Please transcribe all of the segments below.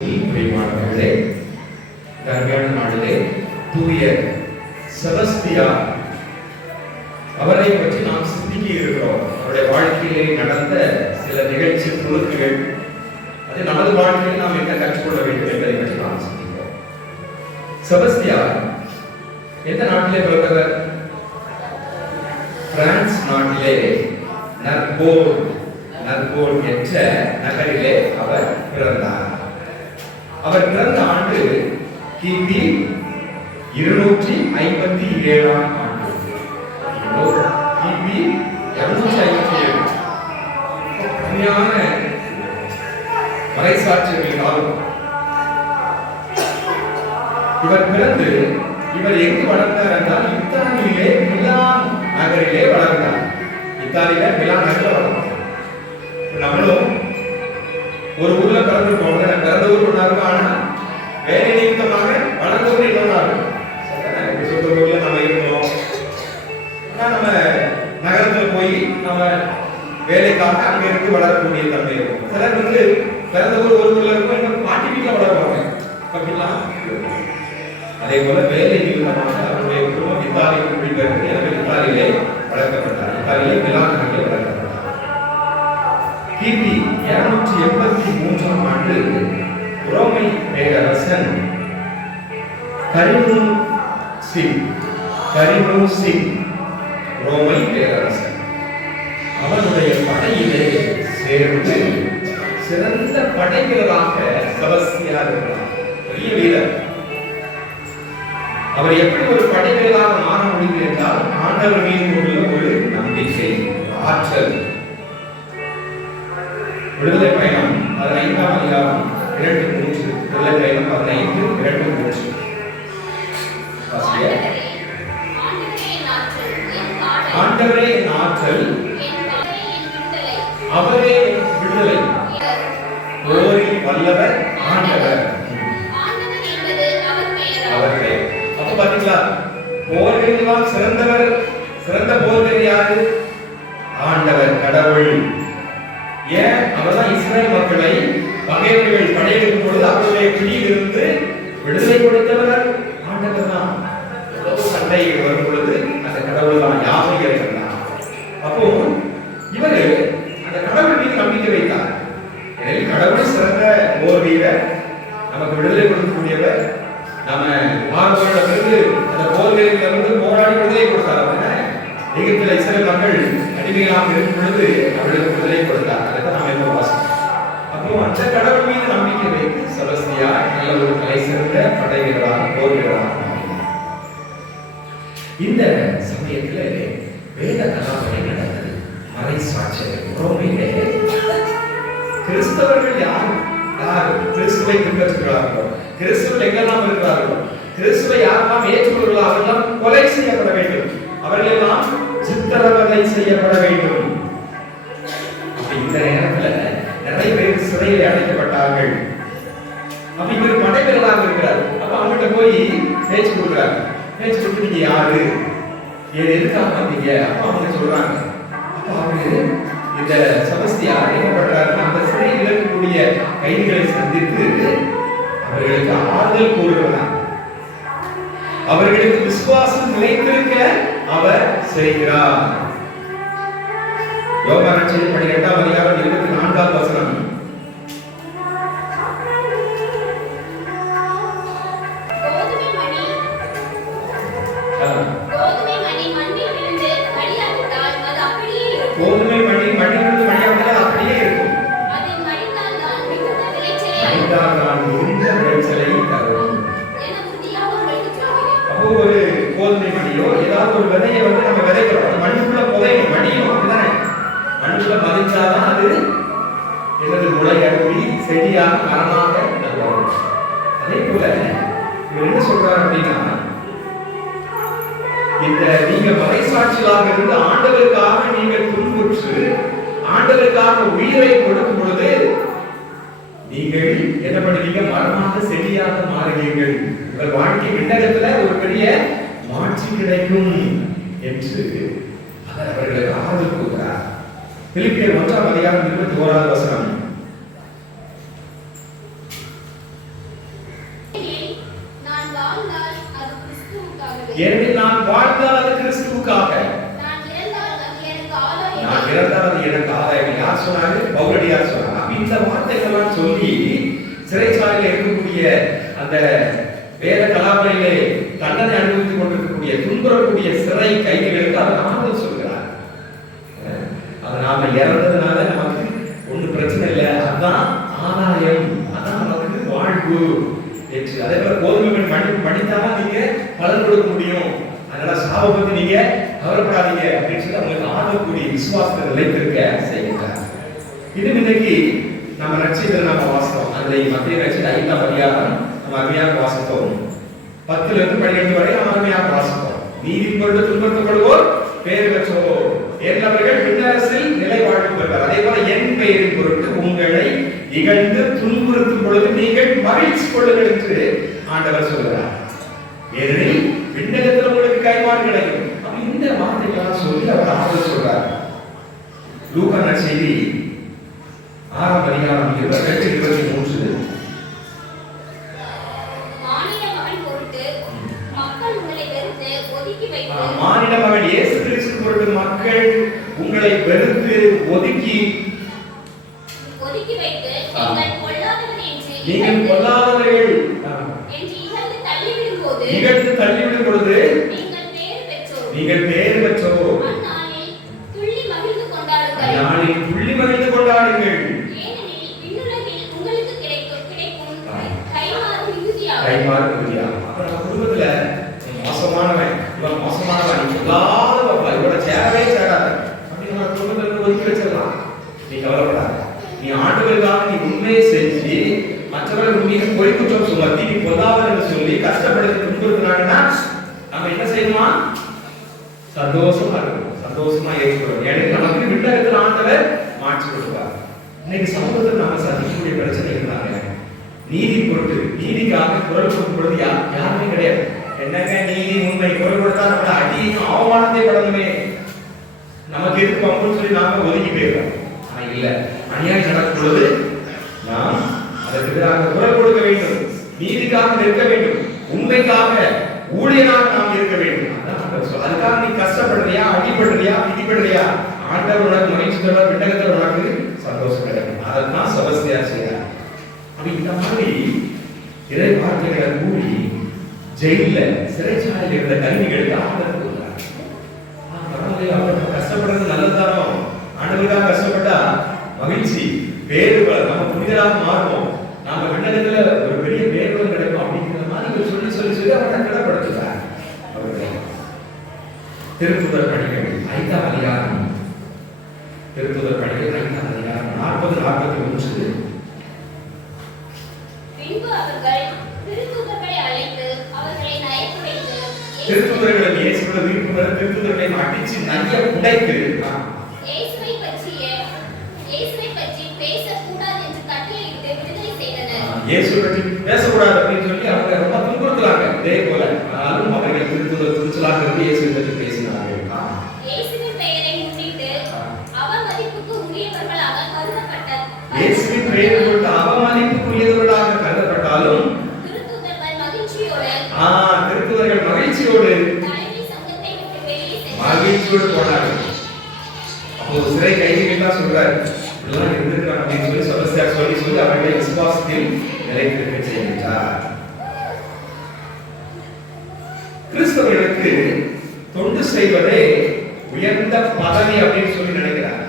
பிரியமானவர்களே, அருமையான நாளிலே தூய செபஸ்தியார் அவரை பற்றி நாம் சிந்திக்க இருக்கிறோம். அவருடைய வாழ்க்கையிலே நடந்த சில நிகழ்ச்சி துணுக்குகள், அது நமது வாழ்க்கையில் நாம் என்ன கற்றுக்கொள்ள வேண்டும் என்பதை பற்றி நாம் சிந்திப்போம். செபஸ்தியார் எந்த நாட்டிலே பிறந்தவர்? பிரான்ஸ் நாட்டிலே நர்போன் என்ற நகரிலே அவர் பிறந்தார். அவர் பிறந்த ஆண்டு கிபி 257 ஆண்டு. கிபி 257 உண்மையான மறைசாட்சியர்கள் காலம். இவர் பிறந்து இவர் எங்கு வளர்ந்தார் என்றால் இத்தாலியிலே மிலான் நகரிலே வளர்ந்தார். இத்தாலியில மிலான் நகரில் வளர்ந்தார். நம்மளும் ஒரு ஊர்ல பிறந்திருக்கோம். பிறந்த ஊர் ஒன்றா இருக்கும், ஆனா வேலை நிமித்தமாக வளர்ந்த ஊர் இன்னொன்றா இருக்கும். சொந்த ஊர்ல நம்ம இருக்கோம், ஆனா நம்ம நகரத்துல போய் நம்ம வேலைக்காக அங்க இருந்து வளரக்கூடிய தன்மை இருக்கும். சிலர் வந்து பிறந்த ஊர் ஒரு ஊர்ல இருக்கும், இன்னும் பாட்டி வீட்டுல வளருவாங்க அப்படிலாம். அதே போல வேலை நிமித்தமாக அவருடைய குடும்பம் இத்தாலியில் குடிபெயர்ந்து எனவே இத்தாலியிலே வளர்க்கப்பட்டார். இத்தாலியிலே மிலான் நகரிலே வளர்க்கப்பட்டார். கிபி 283 ஆண்டு ரோமை பேரரசன் கரிமூன் சிங் ரோமை பேரரசன் அவருடைய படையிலே சேர்ந்து சிறந்த படை வீரராக செபஸ்தியார் இருக்கிறார். பெரிய வீரர். அவர் எப்படி ஒரு படை வீரராக மாற முடியும் என்றால் ஆண்டவர் மீது உள்ள ஒரு நம்பிக்கை, ஆற்றல். விடுதலை பயணம் 15ஆம் அதிகாரம் 2:3. விடுதலை பயணம் 15:2-3. ஆண்டவரே என் ஆற்றல், அவரே விடுதலை, போரில் வல்லவர் ஆண்டவர். அவர்களே அப்ப பாத்தீங்களா, போர்களில் சிறந்தவர், சிறந்த போர்கள் யாரு? ஆண்டவர், கடவுள். ஏன்? அவர்தான் இஸ்ரேல் மக்களை பகைவர்கள் படையெடுக்கும் பொழுது அவருடைய பிடியிலிருந்து விடுதலை கொடுத்தவர் ஆண்டவர் தான். சண்டை வரும் பொழுது அந்த கடவுள் தான், யாவை இறைவன். அப்போ இவரு அந்த கடவுள் மீது நம்பிக்கை வைத்தார். எனவே கடவுள் சிறந்த போர் வீரர், நமக்கு விடுதலை கொடுக்கக்கூடியவர். நம்ம ஆர்வமிருந்து அந்த போர்களில் இருந்து போராடி விடுதலை கொடுத்தார். எகிப்தில் இஸ்ரேல் மக்கள் அடிமைகளாக இருக்கும் பொழுது அவர்களுக்கு விடுதலை கொடுத்தார். அதை நாம் என்ன வாசிக்கிறோம். அப்போ அந்த கடவுள் மீது நம்பிக்கை வைத்து செபஸ்தியார் நல்ல ஒரு தலை சிறந்த படை வீரராக, போர் வீரராக. இந்த சமயத்துல வேத கலாபனை நடந்தது. மறை சாட்சியர்கள் ரோமையிலே கிறிஸ்தவர்கள் யார் கிறிஸ்துவை பின்பற்றுகிறார்களோ, கிறிஸ்துவ எங்கெல்லாம் இருக்கிறார்களோ, கிறிஸ்துவை யாரெல்லாம் ஏற்றுக்கொள்கிறார்களோ அவரெல்லாம் கொலை செய்யப்பட வேண்டும், அவர்களெல்லாம் சித்திரவதை செய்யப்பட வேண்டும். இந்த நேரத்துல நிறைய பேர் சிறையில் அடைக்கப்பட்டார்கள். அப்ப இவர் படை வீரராக இருக்கிறார். அப்ப அவங்ககிட்ட போய் பேச்சு கொடுக்குறாரு. பேச்சு கொடுத்து நீங்க யாரு, எதுக்காக வந்தீங்க? அப்ப அவங்க சொல்றாங்க. அப்ப அவரு இந்த செபஸ்தியார் என்ன பண்றாருன்னா அந்த சிறையில் இருக்கக்கூடிய கைதிகளை சந்தித்து அவர்களுக்கு ஆறுதல் கூறுகிறார். அவர்களுக்கு விசுவாசம் நிலைத்திருக்க அவர் செய்கிறார். யோவான் நற்செய்தி 12ஆம் அதிகாரம் 24ஆம் வசனம். கோதுமை மணி மண்ணிலிருந்து மணியாவிட்டால் அப்படியே இருக்கும். அப்போ ஒரு கோதுமை மணியோ ஏதாவது ஒரு விதையை வந்து நம்ம விதைக்கிறோம், மண்ணுக்குள்ள புதையும். மணியும் அப்படிதானே, மண்ணுக்குள்ள பதிச்சாதான் அது எனது முளை அழுவி செடியாக மரமாக நல்வாகும். அதே போல இவர் என்ன சொல்றாரு அப்படின்னா, இந்த நீங்க மறைசாட்சிகளாக இருந்து ஆண்டவருக்காக நீங்கள் துன்புற்று ஆண்டவருக்காக உயிரை கொடுக்கும் பொழுது நீங்கள் என்ன பண்ணுவீங்க? மரமாக செடியாக மாறுவீர்கள். உங்கள் வாழ்க்கை விண்ணகத்துல ஒரு பெரிய மாட்சி கிடைக்கும் என்று அவர் அவர்களுக்கு ஆறுதல் கூறுகிறார். பிலிப்பியர் 1ஆம் அதிகாரம் 21ஆம் வசனம். ஏனெனில் நான் வாழ்ந்தால் அது கிறிஸ்துவுக்காக, நான் இறந்தால் அது எனக்கு ஆதாயம். நான் இறந்தால் அது எனக்கு ஆதாயம். யார் சொன்னாரு? பவுலடியார் சொன்னார். அப்ப இந்த வார்த்தைகள்லாம் சொல்லி சிறைச்சாலையில் இருக்கக்கூடிய அந்த வேத கலாபையிலே தண்டனை அனுபவித்துக் கொண்டிருக்கக்கூடிய துன்புறக்கூடிய சிறை கைதிகளுக்கு அவர் ஆறுதல் சொல்கிறார். அதனால இறந்ததுனால நமக்கு ஒன்றும் பிரச்சனை இல்லை, அதுதான் ஆதாயம், அதான் நமக்கு வாழ்வு என்று. அதே போல கோதுமை மடித்தாதான் நீங்க பலன் கொடுக்க முடியும், அதனால சாவை பத்தி நீங்க கவலைப்படாதீங்க அப்படின்னு சொல்லி அவங்களுக்கு ஆதரக்கூடிய விசுவாசத்தை நிலைத்திருக்க செய்கிறார். இது இன்னைக்கு நம்ம ரட்சியத்தில் நம்ம வாசித்தோம். அந்த மத்திய ரட்சியத்தை 5ஆம் அதிகாரம் நம்ம அருமையாக வாசித்தோம். 10 இருந்து 12 வரை நம்ம அருமையாக வாசித்தோம். நீதி பொருட்டு துன்பப்படுவோர் பேர் பெற்றோர் ஏற்றவர்கள் விண்ணரசில் நிலை வாழ்வு பெறுவார். அதே போல என் பெயரின் பொருட்டு உங்களை இகழ்ந்து துன்புறுத்தும் பொழுது நீங்கள் மகிழ்ச்சி கொள்ளுங்கள் என்று ஆண்டவர் சொல்கிறார். ஏனெனில் விண்ணகத்தில் உங்களுக்கு கைமாறு கிடைக்கும். இந்த வார்த்தைகளாக சொல்லி அவர் ஆறுதல் சொல்றார். லூக்கா நற்செய்தி 6ஆம் அதிகாரம் 22-23. மானிட மகன் இயேசு கிறிஸ்து பொருட்டு மக்கள் உங்களை வெறுத்து ஒதுக்கி வைத்து நீங்கள் பொல்லாதவர்கள் என்று இகழ்ந்து தள்ளிவிடும் பொழுது நீங்கள் பேர் பெற்றோர் அந்நாளில் துள்ளி மகிழ்ந்து கொண்டாடுங்கள். கைமாறு மிகுதியாகும். அப்ப நம்ம குடும்பத்துல மோசமானவன், இவன் மோசமானவன், இல்லாதவன், இவனோட சேரவே சேராத அப்படின்னு நம்ம குடும்பத்துல ஒதுக்கி வச்சிடலாம். நீ கவலைப்படாத. நீ ஆண்டவருக்காக நீ உண்மையை செஞ்சு மற்றவர்கள் மீது பொய் குற்றம் சுமத்தி நீ பொல்லாதவன் சொல்லி கஷ்டப்படுத்தி துன்புறுத்தினாங்கன்னா நம்ம என்ன செய்யணுமா? சந்தோஷமா இருக்கும், சந்தோஷமா ஏற்றுக்கணும். எனக்கு நமக்கு விண்ணகத்தில் ஆண்டவர் மாற்றி கொடுப்பார். இன்னைக்கு சமூகத்தில் நாம சந்திக்கக்கூடிய பிரச்சனை இருந்தாங்க. நீதி பொருட்டு நீதிக்காக குரல் கொடுக்கும் பொழுது யாருமே கிடையாது. என்னங்க நீதி உண்மை குரல் கொடுத்தா நம்ம அடியும் அவமானத்தை படணுமே, நமக்கு எதுக்கு பங்குன்னு சொல்லி நாம ஒதுக்கி போயிடுறோம். ஆனா இல்ல, அநியாயம் நடக்கும் பொழுது நாம் அதற்கு எதிராக குரல் கொடுக்க வேண்டும், நீதிக்காக நிற்க வேண்டும், உண்மைக்காக ஊழியனாக நாம் இருக்க வேண்டும். அதுக்காக நீ கஷ்டப்படுறியா, அடிபடுறியா, விதிப்படுறியா, ஆண்டவர் உனக்கு மகிழ்ச்சி தருவார், விண்ணகத்தில் உனக்கு சந்தோஷம் கிடைக்கும். அதைத்தான் செபஸ்தியார் செய்கிறார். அப்ப இந்த மாதிரி இறை வார்த்தைகளை கூறி ஜெயில சிறைச்சாலையில் இருந்த கைதிகளுக்கு ஆதரவு கொடுக்கிறார். கஷ்டப்படுறது நல்லதானோ, ஆண்டவருக்காக கஷ்டப்பட்டா மகிழ்ச்சி, பேருகள், நம்ம புனிதராக மாறுவோம், நாம விண்ணகத்துல ஒரு பெரிய பேருகள் கிடைக்கும் அப்படிங்கிற மாதிரி சொல்லி சொல்லி சொல்லி அவரை கிடப்படுத்துறார். திருத்துதர் பணிகள் 5ஆம் அதிகாரம், திருத்துதர் பணிகள் 5ஆம் அதிகாரம் 40-41. திருத்துதர்களை இயேசுவோட வீட்டுக்கு திருத்துதர்களை அடிச்சு நைய உடைத்து இயேசுவை பற்றி பேசக்கூடாது என்று கட்டளையிட்டு விடுதலை செய்தனர். இயேசுவை பற்றி பேசக்கூடாது அப்படின்னு சொல்லி அவங்க ரொம்ப துன்புறுத்துறாங்க. இதே போல ஆனாலும் அவர்கள் திருத்துதர் துணிச்சலாக இருந்து இயேசுவை பற்றி பேசினார்கள். இயேசுவின் பெயரை முன்னிட்டு அவமதிப்புக்கு உரியவர்களாக கருதப்பட்டார். இயேசுவின் பெயரை முன்னிட்டு அவமதிப்புக்கு உரியவர்களாக கருதப்பட்டாலும் திருத்துதர்கள் மகிழ்ச்சியோடு போனார்கள். அப்போ சிறை கைதிகள் தான் சொல்றாரு, இதெல்லாம் இருந்திருக்காங்க அப்படின்னு சொல்லி செபஸ்தியார் சொல்லி அவர்களை விசுவாசத்தில் நிலைத்திருக்க செய்கின்றார். கிறிஸ்தவர்களுக்கு தொண்டு செய்வதே உயர்ந்த பதவி அப்படின்னு சொல்லி நினைக்கிறார்.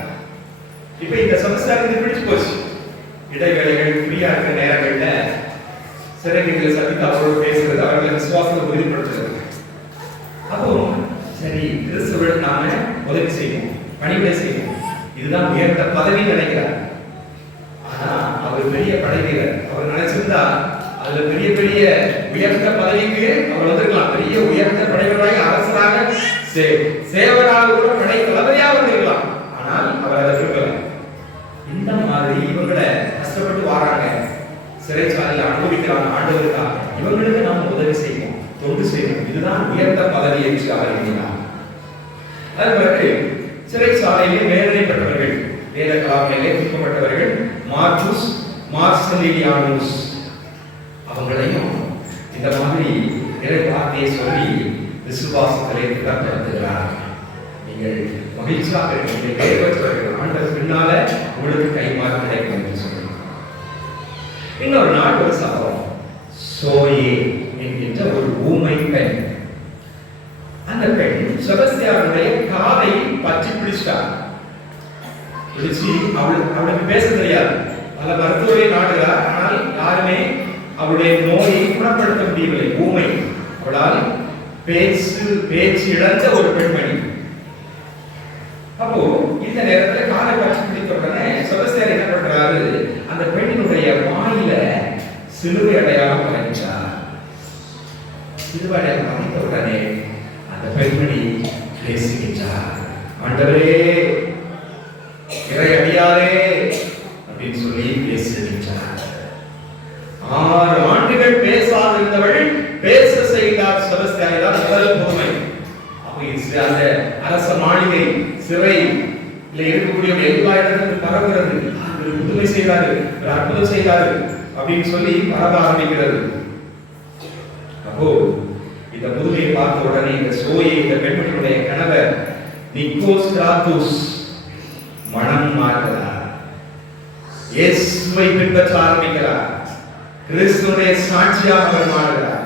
இப்ப இந்த செபஸ்தியாருக்கு பிடிச்சு போச்சு. இடைவேளைகள் ஃப்ரீயா இருக்கிற நேரங்கள்ல சிறைகளை சந்தித்து அவரோடு பேசுறது, அவர்களை விசுவாசத்தை உறுதிப்படுத்துறது. அப்போ சரி, கிறிஸ்துவர்களுக்கு நாம உதவி செய்வோம், பணிவிடை செய்வோம், இதுதான் உயர்ந்த பதவி நினைக்கிறார். ஆனா அவர் பெரிய படை வீரர். அவர் நினைச்சிருந்தா அதுல பெரிய பெரிய உயர்ந்த பதவிக்கு அவர் வந்திருக்கலாம். பெரிய உயர்ந்த படைவராக, அரசராக, சேவராக கூட படை தளபதியாக வந்திருக்கலாம். ஆனால் அவர் அதை விரும்பல. இந்த மாதிரி இவங்களை கஷ்டப்பட்டு வராங்க, சிறைச்சாலையில் அனுபவிக்கிறாங்க ஆண்டவருக்காக, இவங்களுக்கு நாம் உதவி செய்வோம், தொண்டு செய்வோம், இதுதான் உயர்ந்த பதவி என்று அவர் எண்ணினார். அதன் பிறகு சிறைச்சாலையிலே வேதனைப்பட்டவர்கள், வேத கலாமையிலே துக்கப்பட்டவர்கள், மார்க்குஸ், மார்சலியானுஸ், அவங்களையும் இந்த மாதிரி இறை வார்த்தையை சொல்லி விசுவாசத்திலே திடப்படுத்துகிறார். நீங்கள் மகிழ்ச்சியாக இருக்க பெயர் பெற்றவர்கள் ஆண்டவர் பின்னால உங்களுக்கு கைமாறு கிடைக்கும் என்று சொல்லுங்கள். இன்னொரு நாள் ஒரு சம்பவம். சோயே என்கின்ற ஒரு ஊமை பெண். அந்த பெண் செபஸ்தியாருடைய காலை பற்றி பிடிச்சார். பிடிச்சி அவளுக்கு பேச தெரியாது. பல மருத்துவரை நாடுகிறார். ஆனால் யாருமே அவளுடைய நோயை குணப்படுத்த முடியவில்லை. ஊமை. அவளால் பேச்சு இழந்த ஒரு பெண்மணி. அப்போ இந்த நேரத்தில் காலை பற்றி பிடித்த உடனே செபஸ்தியார் என்ன பண்றாரு, அந்த பெண்ணினுடைய வாயில சிலுவை அடையாளம் வரைஞ்சார். சிலுவை அடையாளம் வரைந்த உடனே அந்த பெண்மணி பேசுகின்றார். ஆண்டவரே, இறை அடியாரே அப்படின்னு சொல்லி பேசுகின்றார். 6 ஆண்டுகள் பேசாதிருந்தவள் பேச செய்தார் செபஸ்தியார். தான் முதல் பொறுமை. அந்த அரச மாளிகை சிறையில் இருக்கக்கூடிய எல்லா இடத்துக்கும் பரவுகிறது. புதுமை செய்தாரு, அற்புதம் செய்தாரு அப்படின்னு சொல்லி பரவ ஆரம்பிக்கிறது. அப்போ இந்த புதுமையை பார்த்த உடனே இந்த சோயை, இந்த பெண்மணியுடைய கணவர் நிக்கோஸ் கிராத்துஸ் மனம் மாறுகிறார். இயேசுவை பின்பற்ற ஆரம்பிக்கிறார். கிறிஸ்துவினுடைய சாட்சியாக அவர் மாறுகிறார்.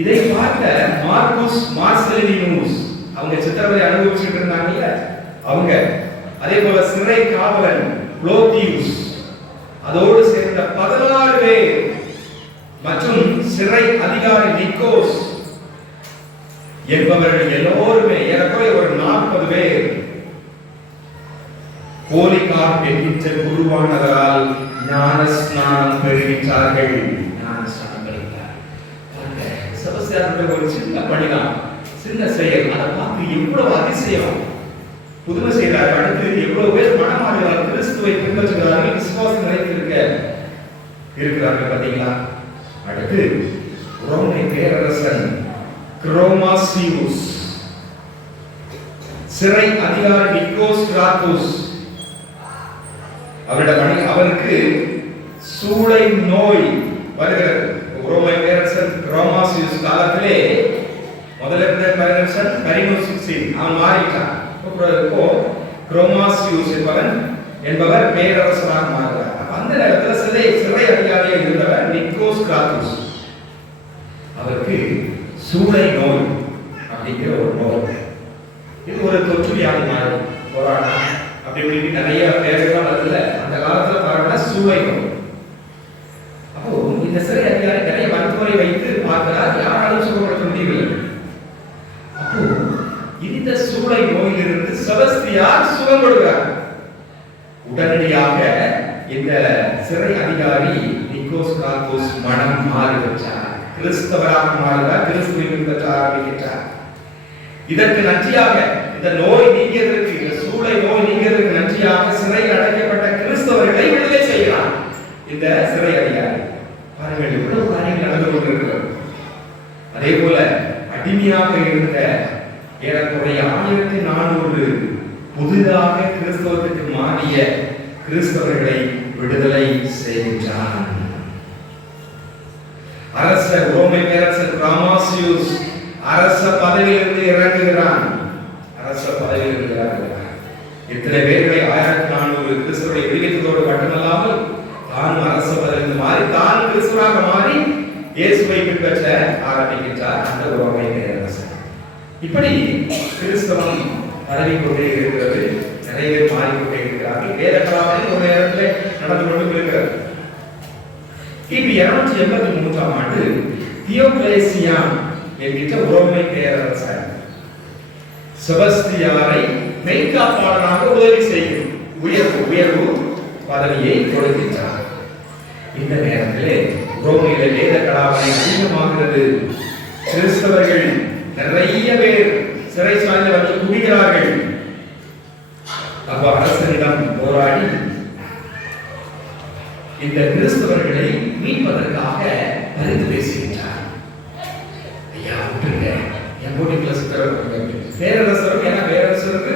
இதை பார்த்த மார்க்குஸ் மார்செலினியூஸ், அவங்க சித்திரவதை அனுபவிச்சுட்டு இருந்தாங்க அவங்க, அதே போல சிறை காவலன் புளோத்தியூஸ், அதோடு சேர்ந்த 16 பேர் மற்றும் சிறை அதிகாரி நிக்கோஸ் என்பவர்கள் எல்லோருமே ஏறக்குறைய ஒரு 40 பேர் போலிகார்ப் என்கின்ற குருவானவரால் ஞானஸ்நானம் பெறுகின்றார்கள். ஞானஸ்நானம் பெறுகிறார். செபஸ்தியாருடைய ஒரு சின்ன பணிதான், சின்ன செயல். அதை பார்த்து எவ்வளவு அதிசயம், புதுமை செய்தார். அடுத்து எவ்வளவு பேர் மனமாறுகிறார், கிறிஸ்துவை பின்பற்றுகிறார்கள், விசுவாசம் இருக்கிறார்கள். பார்த்தீங்களா? அடுத்து ரோமை பேரரசன் குரோமாசியூஸ், சிறை அதிகாரி நிக்கோஸ் கிராத்துஸ், அவருக்கு சூளை நோய் வருகிறது. ரோமை பேரரசன் குரோமாசியூஸ் காலத்திலே முதல்ல இருந்த பேரரசன் கரினோசிக்ஸின் அவன் மாறிட்டான். இப்போ குரோமாசியூஸ் என்பவர் பேரரசனாக மாறுகிறார். அந்த நேரத்தில் சிறை அதிகாரியாக இருந்தவர் நிக்கோஸ் கிராத்துஸ். அவருக்கு சூளை நோய் அப்படிங்கிற ஒரு நோய். இது ஒரு தொற்று வியாதி மாதிரி, கொரோனா அப்படி இப்படி நிறைய பேர்கள் அதுல அந்த காலத்துல பரவ சூளை நோய். அப்போ இந்த சிறை அதிகாரி நிறைய மருத்துவரை வைத்து பார்க்கிறார், யாராலும் சுகப்படுத்த முடியவில்லை. அப்போ இந்த சூளை நோயிலிருந்து செபஸ்தியார் சுகம் கொடுக்கிறார். உடனடியாக இந்த சிறை அதிகாரி நிக்கோஸ் கிராத்துஸ் மனம் மாறுகிறார், கிறிஸ்தவராக மாறுகிறார், கிறிஸ்துவை பின்பற்ற ஆரம்பிக்கிறார். இதற்கு நன்றியாக, இந்த நோய் நீங்கியதற்கு, இந்த சூளை நோய் நீங்கியதற்கு நன்றியாக சிறையில் அடைக்கப்பட்ட கிறிஸ்தவர்களை விடுதலை செய்கிறார் இந்த சிறை அதிகாரி. பாருங்கள் எவ்வளவு காரியங்கள் நடந்து கொண்டிருக்கிறது. அதே போல அடிமையாக இருந்த ஏறக்குறைய 1400 புதிதாக கிறிஸ்தவத்துக்கு மாறிய கிறிஸ்தவர்களை விடுதலை செய்கின்றார். அரச ரோமை பேரரசர் குரோமாசியூஸ் அரச பதவியிலிருந்து இறங்குகிறான். அரச பதவியிலிருந்து இறங்குகிறான். இத்தனை பேர்களை 1400 கிறிஸ்தவர்களை விடுவித்ததோடு மட்டுமல்லாமல் தான் அரச பதவியிலிருந்து மாறி தான் கிறிஸ்தவராக மாறி இயேசுவை பின்பற்ற ஆரம்பிக்கின்றார் அந்த ரோமை பேரரசர். இப்படி கிறிஸ்தவம் பரவி கொண்டே இருக்கிறது. நிறைய பேர் மாறிக்கொண்டே இருக்கிறார்கள். வேத கலாபம் ஒரு நேரத்தில் நடந்து கொண்டு இருக்கிறது. கிபி 283ஆம் ஆண்டு தியோக்ளேசியான் என்கிற ரோமை பேரரசர் செபஸ்தியாரை மெய்காப்பாளராக உதவி செய்யும் உயர்வு பதவியை கொடுக்கின்றார். இந்த நேரத்திலே ரோமையில வேத கலாபனை அதிகமாகிறது. கிறிஸ்தவர்கள் நிறைய பேர் சிறைச்சாலையில் வந்து குவிகிறார்கள். அப்ப அரசனிடம் போராடி இந்த கிறிஸ்தவர்களை மீட்பதற்காக பரிந்து பேசுகின்றார். ஐயா விட்டுருங்க, என் போட்டிக்குள்ள பேரரசரும், ஏன்னா பேரரசருக்கு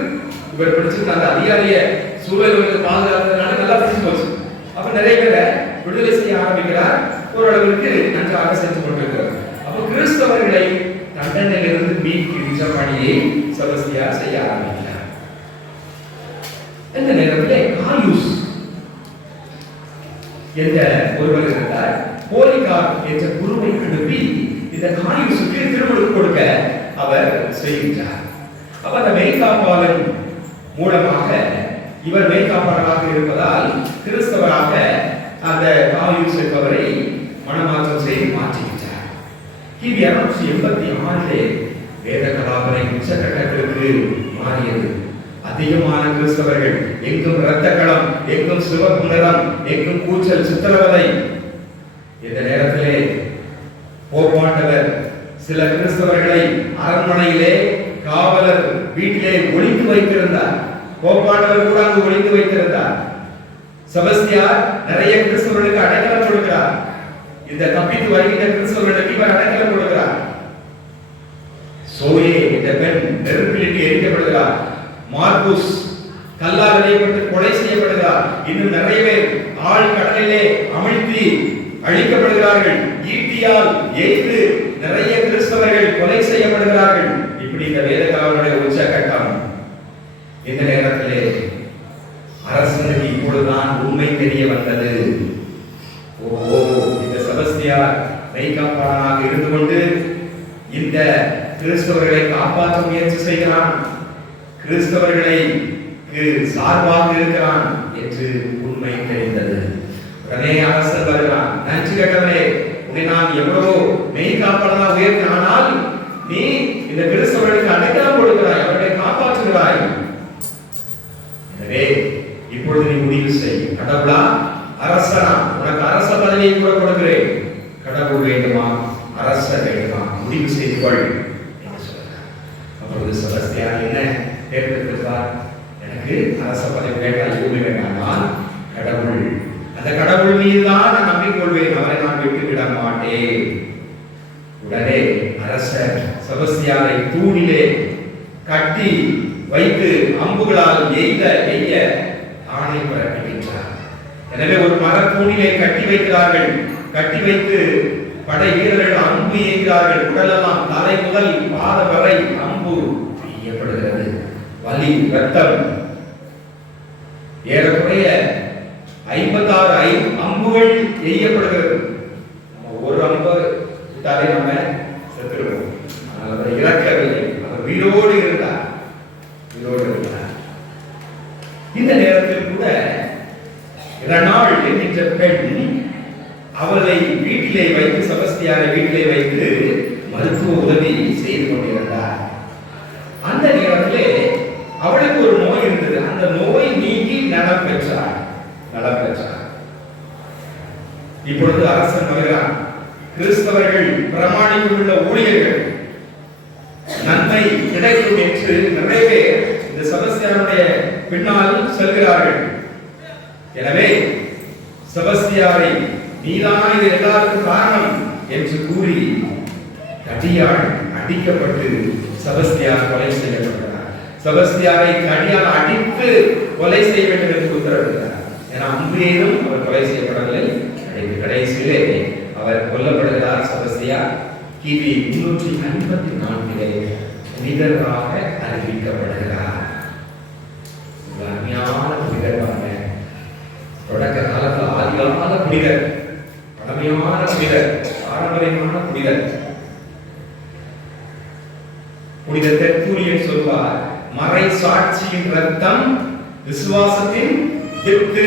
இவர் பிடிச்சிருந்த அந்த அதிகாரிய சூழல்களுக்கு பாதுகாக்கிறதுனால நல்லா பிடிச்சு போச்சு. அப்ப நிறைய பேரை விடுதலை செய்ய ஆரம்பிக்கிறார். ஓரளவிற்கு நன்றாக சென்று கொண்டிருக்கிறார். அப்ப கிறிஸ்தவர்களை தண்டனையிலிருந்து மீட்கின்ற பணியை செபஸ்தியார் செய்ய ஆரம்பித்தார். இந்த நேரத்திலே காயூஸ் என்ற ஒருவர் இருந்தார். போலிகார் என்ற குருவை அனுப்பி இந்த காயூசுக்கு திருமணம் கொடுக்க அவர் செய்கின்றார். அப்ப அந்த மெய்காப்பாளன் மூலமாக இவர் மெய்காப்பாளராக இருப்பதால் கிறிஸ்தவராக அந்த காயூஸ் என்பவரை மனமாற்றம் செய்து மாற்றுகின்றார். கிபி 286 வேத கலாபரை உச்சக்கட்டத்திற்கு மாறியது. அதிகமான கிறிஸ்தவர்கள், எங்கும் இரத்த களம், எங்கும் சிவப்பு நிறம், எங்கும் கூச்சல், சித்திரவதை. இந்த நேரத்திலே போப்பாண்டவர் சில கிறிஸ்தவர்களை அரண்மனையிலே காவலர் வீட்டிலே ஒளிந்து வைத்திருந்தார். போப்பாண்டவர் கூட அங்கு ஒளிந்து வைத்திருந்தார். செபஸ்தியார் நிறைய கிறிஸ்தவர்களுக்கு அடைக்கலம் கொடுக்கிறார். இந்த தப்பித்து வருகின்ற கிறிஸ்தவர்களுக்கு இவர் அடைக்கலம் கொடுக்கிறார். சோயே என்ற பெண் நெருப்பிலிட்டு எரிக்கப்படுகிறார். மார்க்குஸ் கல்லால் எறியப்பட்டு கொலை செய்யப்படுகிறார். இன்னும் நிறைய பேர் ஆழ் கடலிலே அமிழ்த்தி அழிக்கப்படுகிறார்கள். ஈட்டியால் எய்து நிறைய கிறிஸ்தவர்கள் கொலை செய்யப்படுகிறார்கள். இப்படி இந்த வேதகாலனுடைய உச்சகட்டம். இந்த நேரத்திலே அரசனுக்கு இப்பொழுதுதான் உண்மை தெரிய வந்தது. ஓ, இந்த செபஸ்தியார் மெய்காப்பாளனாக இருந்து கொண்டு இந்த கிறிஸ்தவர்களை காப்பாற்ற முயற்சி செய்கிறான், கிறிஸ்தவர்களை சார்பாக இருக்கிறான் என்று உண்மை தெரிந்தது. உடனே அரசன் வருகிறான். நன்றி கட்டவனே, உன்னை நான் எவ்வளவோ மெய்காப்பாளனா உயர்த்தி, ஆனால் நீ இந்த கிறிஸ்தவர்களுக்கு அடைக்கலம் கொடுக்கிறாய், அவர்களை காப்பாற்றுகிறாய். எனவே இப்பொழுது நீ முடிவு செய். கடவுளா அரசனா? உனக்கு அரச பதவியை கூட கொடுக்கிறேன். கடவுள் வேண்டுமா அரசர் வேண்டுமா? முடிவு செய்து கொள் என்று சொல்றார். அப்பொழுது செபஸ்தியார் என்ன தேர்ந்தெடுத்தார்? எனக்கு அரச பதவி வேண்டாம், எதுவுமே வேண்டாம், நான் கடவுள், அந்த கடவுள் மீதுதான் நான் நம்பிக்கை கொள்வேன், அவரை நான் விட்டு விட மாட்டேன். உடனே அரசர் செபஸ்தியாரை தூணிலே கட்டி வைத்து அம்புகளால் எய்ய ஆணை பிறப்பிக்கின்றார். எனவே ஒரு மரத்தூணிலே கட்டி வைக்கிறார்கள். கட்டி வைத்து படை வீரர்கள் அம்பு எய்கிறார்கள். உடலெல்லாம் தலை முதல் பாதம் வரை அம்பு எய்யப்படுகிறது. வலி, ரத்தம். ஏறக்குறைய 56 அம்புகள் எய்யப்படுகிறது. ஒரு அம்பு விட்டாலே நம்ம செத்துருவோம். ஆனால் அவர் இறக்கவில்லை, அவர் உயிரோடு இருந்தார். இந்த நேரத்தில் கூட இரநாள் என்கின்ற பெண் அவளை வீட்டிலே வைத்து, செபஸ்தியாரை வீட்டிலே வைத்து மருத்துவ உதவி செய்து கொண்டிருந்தார். அந்த நேரத்திலே அவளுக்கு ஒரு நோய் இருந்தது. அந்த நோய் நீங்கி நலம் பெற்றார். இப்பொழுது அரசன் வருகிறான். கிறிஸ்தவர்கள் பிரமாணிக்குள்ள ஊழியர்கள் நன்மை கிடைக்கும் என்று நிறைய பேர் இந்த செபஸ்தியாருடைய பின்னால் செல்கிறார்கள். எனவே செபஸ்தியாரை நீதான் இது எல்லாருக்கும் காரணம் என்று கூறி கடியால் அடிக்கப்பட்டு செபஸ்தியார் கொலை செய்யப்படுகிறார். செபஸ்தியாரை கடியால் அடித்து கொலை செய்ய வேண்டும் என்று உத்தரவிட்டார். ஏன்னா அம்பேரும் அவர் கொலை செய்யப்படவில்லை. கடைசியிலே அவர் கொல்லப்படுகிறார். செபஸ்தியார் கிபி 354 புனிதராக அறிவிக்கப்படுகிறார். அருமையான புனிதர் பாருங்க. தொடக்க காலத்தில் ஆதிகால புனிதர், பழமையான புனிதர், பாரம்பரியமான புனிதர். புனித தெற்கூரியன் சொல்வார், மறை சாட்சியின் ரத்தம் விசுவாசத்தின் வித்து,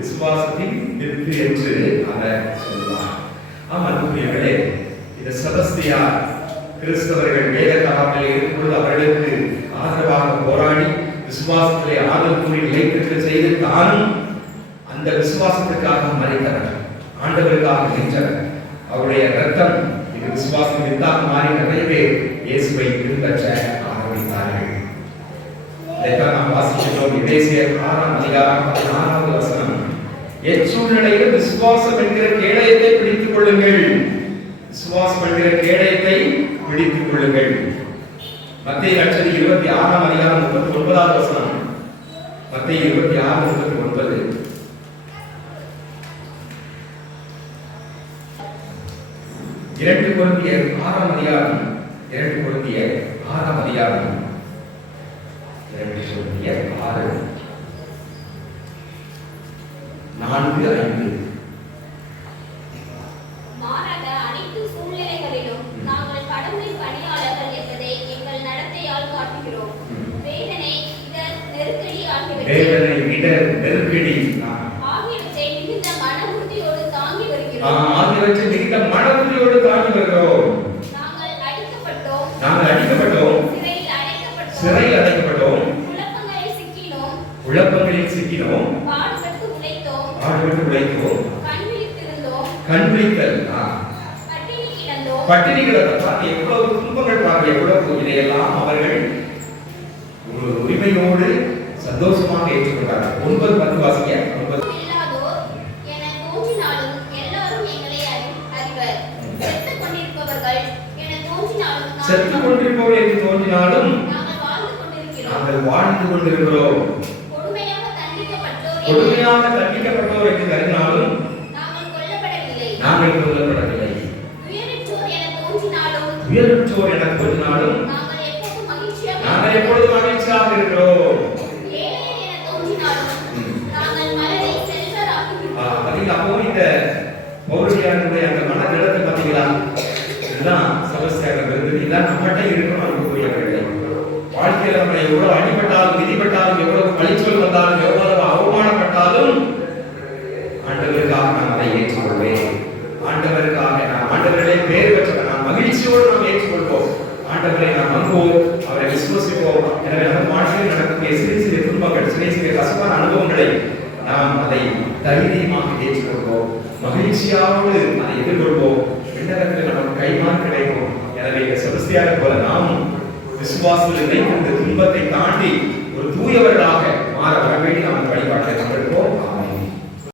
விசுவாசத்தின் வித்து என்று அவர் சொல்வார். அன்புக்குரியவர்களே, இந்த செபஸ்தியார் கிறிஸ்தவர்கள் வேத காலத்தில் இருக்கும்போது அவர்களுக்கு ஆதரவாக போராடி விசுவாசத்திலே ஆதரவு கூறி நிலைத்திருக்க செய்து தானும் அந்த விசுவாசத்திற்காக மறைத்தவர், ஆண்டவருக்காக நின்றவர். அவருடைய ரத்தம் இது விசுவாசம் வித்தாக மாறி நிறைய பேர் இயேசுவை பின்பற்ற ஆரம்பித்தார்கள். இதைத்தான் நாம் வாசிக்கிறோம். எபேசியர் 6:16 எச்சூழ்நிலையில் விசுவாசம் என்கிற கேடயத்தை பிடித்துக் கொள்ளுங்கள். விசுவாசம் என்கிற கேடயத்தை பிடித்துக் கொள்ளுங்கள். மத்தேயு 26:39 மத்தேயு 26:39 2 கொரிந்தியர் 6 2 கொரிந்தியர் 6ஆம் அதிகாரம் 2 கொரிந்தியர் 6 4-5. மாறாக அனைத்து சூழ்நிலைகளிலும் நாங்கள் கடவுளின் பணியாளர்கள் என்பதை எங்கள் நடத்தையால் காட்டுகிறோம். வேதனை, இடர், நெருக்கடி ஆகியவற்றை மிகுந்த மன உறுதியோடு தாங்கி வருகிறோம். நாங்கள் அடிக்கப்பட்டோம், சிறையில் அடைக்கப்பட்டோம், குழப்பங்களில் சிக்கினோம், பாடுபட்டு உழைத்தோம், கண் விழித்தல், பட்டினி கிடந்தோம். எவ்வளவு துன்பங்கள் பாருங்க, எவ்வளவு இதையெல்லாம் அவர்கள் ஒரு உரிமையோடு சந்தோஷமாக ஏற்றுக்கொண்டார்கள். 9-10 வாசிங்க. 9. செத்துக் கொண்டிருப்பவர் என்று தோன்றினாலும் நாங்கள் வாழ்ந்து கொண்டிருக்கிறோம். கொடுமையாக தண்டிக்கப்பட்டோர் என்று கருதினாலும் நாங்கள் கொல்லப்படவில்லை. உயர்ற்றோர் என தோன்றினாலும் நாங்கள் எப்பொழுதும் மகிழ்ச்சியாக இருக்கிறோம். அப்போ இந்த பௌரவியாருடைய அந்த மனதிடத்தை பார்த்தீங்களா? இதுதான் சபஸ்தியார் விருது. இதுதான் நம்மகிட்ட இருக்கணும். அனுபவிக்கவில்லை. வாழ்க்கையில நம்ம எவ்வளவு அடிபட்டாலும், விதிப்பட்டாலும், எவ்வளவு பழிச்சொல் வந்தாலும், எவ்வளவு அவமானப்பட்டாலும் ஆண்டவருக்காக நான் அதை ஏற்றுக்கொள்வேன். ஆண்டவருக்காக நான் ஆண்டவர்களே பேர் பெற்றவர், நான் மகிழ்ச்சியோடு நாம் ஏற்றுக்கொள்வோம். ஆண்டவரை நாம் நம்புவோம், அவரை விசுவசிப்போம். எனவே நம்ம வாழ்க்கையில் நடக்கக்கூடிய சிறிய சிறிய துன்பங்கள், சிறிய சிறிய கசப்பான அனுபவங்களை நாம் அதை தைரியமாக ஏற்றுக்கொள்வோம். மகிழ்ச்சியோடு அதை எதிர்கொள்வோம். விண்ணகத்தில் நமக்கு கைமாறு கிடைக்கும். எனவே செபஸ்தியாரை போல நாமும் விசுவாசத்தில் இந்த துன்பத்தை தாண்டி ஒரு தூயவர்களாக மாற வேண்டும்.